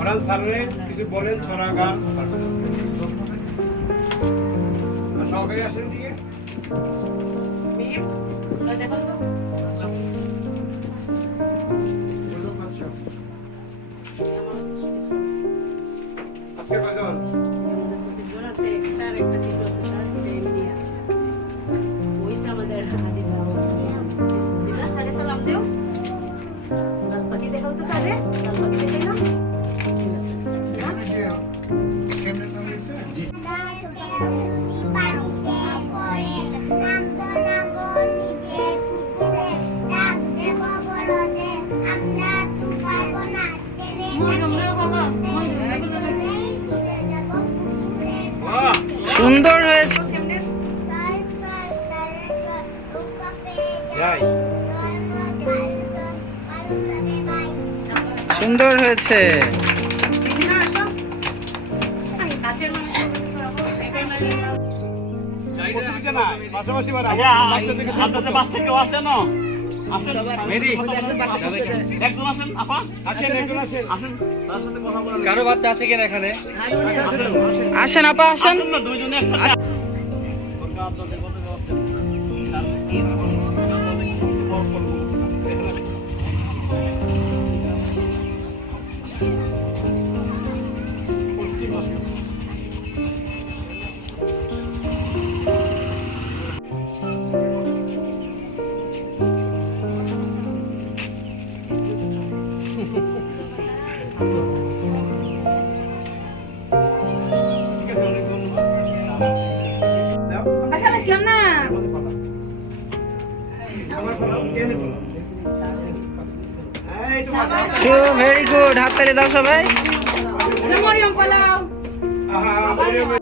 ওরান স্যারে কিছু বলেন ছড়া গান সহকারী আসেন দিকে দেখো তো আজকে কয়জন সুন্দর হয়েছে, সুন্দর হয়েছে। বাচ্চা কেউ আছে না? আসেন একজন আসেন আপা, আসেন তার সাথে কথা বলেন। কারো বাচ্চা আছে কিনা এখানে? আসেন আপা, আসেন। আসেন না দুইজনে একসাথে। ভেরি গুড, হাততালি দাও সবাই। আহা